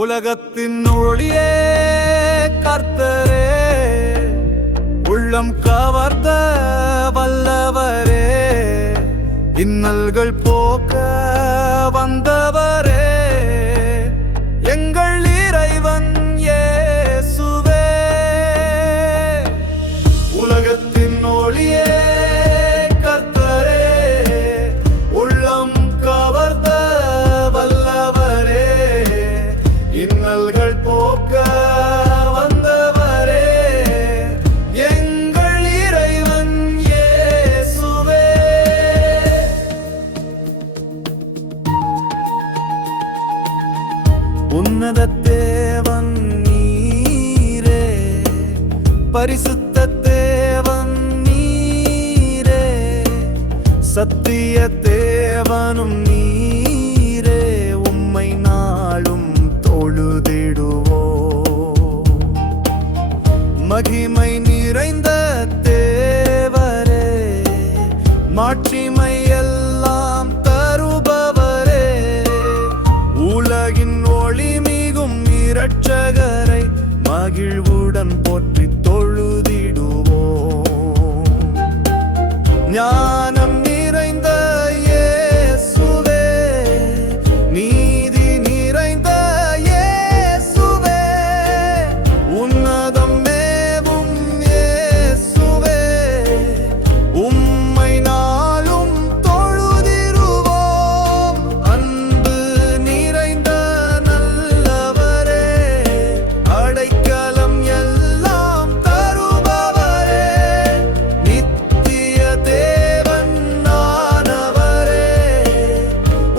உலகத்தின் ஒளியே கர்த்தரே, உள்ளம் கவர்ந்த வல்லவரே, இன்னல்கள் போக்க வந்தவரே, எங்கள் இறைவன் இயேசுவே. உலகத்தின் ஒளியே கர்த்தரே, உள்ளம் கவர்ந்த வல்லவரே, இன்னல்கள் போக்க வந்தவரே, எங்கள் இறைவன் இயேசுவே. உன்னத தேவன் நீரே, பரிசுத்த தேவன் நீரே, சத்திய தேவனும் நீரே, உம்மை நாளும் தொழுதிடுவோ. மகிமை நிறைந்த தேவரே, மாட்சிமை எல்லாம் தருபவரே, உலகின் ஒளி மிகும் இரட்சகரை மகிழ்வுடன் போற்றி தொழுதிடுவோ. ஞானம் நிறைந்த இயேசுவே, நீதி நிறைந்த இயேசுவே, உன்னதம் மேவும் இயேசுவே, உம்மை நாளும் தொழுதிடுவோம். அன்பு நிறைந்த நல்லவரே, அடைக்கலம் எல்லாம் தருபவரே, நித்திய தேவன் நானவரே,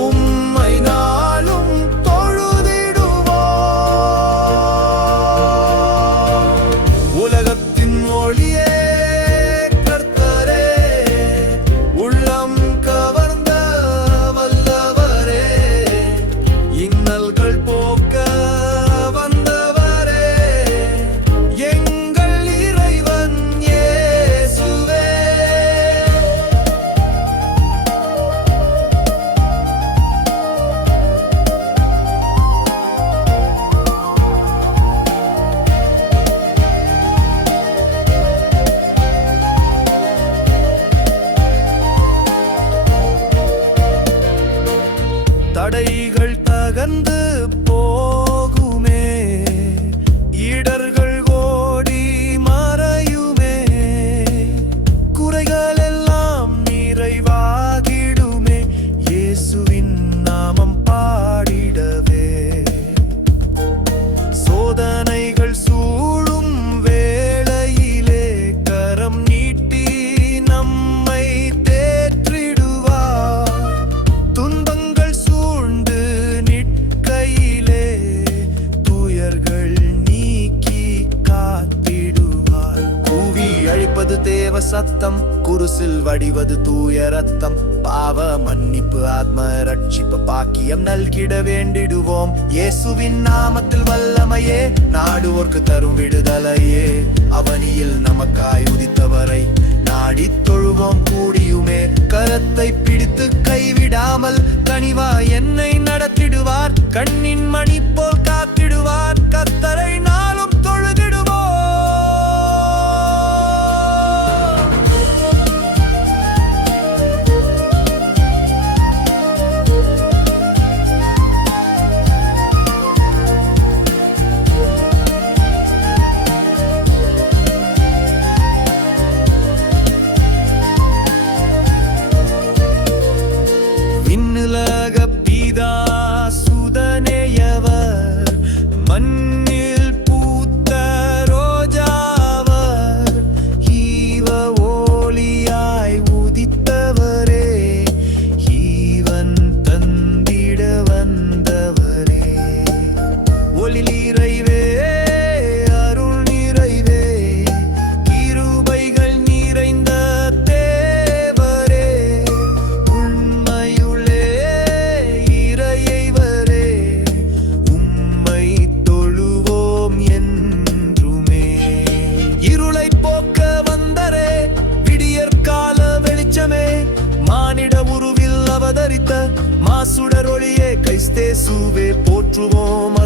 உம்மை நாளும் தொழுதிடுவோம். உலகத்தின் ஒளியே கர்த்தரே, உள்ளம் கவர்ந்த வல்லவரே, இன்னல்கள் போக்க வந்தவரே, எங்கள் இறைவன் இயேசுவே. தடைகள் தகர்ந்து போகுமே, இடர்கள் ஓடி மறையுமே, குறைகள் எல்லாம் நிறைவாகிடுமே, இயேசுவின் நாமம் பாடிடவே. சோதனைகள் சூழும் வேளையிலே கரம் நீட்டி நம்மை தேற்றிடுவார். துன்பங்கள் சூழ்ந்து நிற்கையிலே துயர்கள் நீக்கி காத்திடுவார். கூவி அழிப்பது தேவ சத்தம், குருசில் வடிவது தூய ரத்தம், பாவ மன்னிப்பு ஆத்ம ரட்சிப்பு பாக்கியம் நல்கிட வேண்டிடுவோம். இயேசுவின் நாமத்தில் வல்லமையே, நாடுவோர்க்கு தரும் விடுதலையே, அவனியில் நமக்காய் உதித்தவரை நாடி தொழுவோம் கூடியுமே. கரத்தை பிடித்து கைவிடாமல் கனிவா என்னை நடத்திடுவார், கண்ணின் மணி போல் காத்திடுவார், கர்த்தரை நாளும் தொழுதிடுவோம். விண்ணுலக பிதா சுதனேயவர், மண்ணில் பூத்த ரோஜாவர், ஈவ ஒளியாய் உதித்தவரே, ஈவன் தந்திட வந்தவரே, ஒளி நிறைவே அருள் நிறைவே, கிருபைகள் நிறைந்த தேவரே, உண்மையுள்ளே இறையவரே, உம்மை தொழுவோம் என்றுமே. இருளை போக்க வந்தரே, விடியற்கால வெளிச்சமே, மானிட உருவில் அவதரித்த மாசுடர் ஒளியே, கிறிஸ்தேசுவே போற்றுவோம்.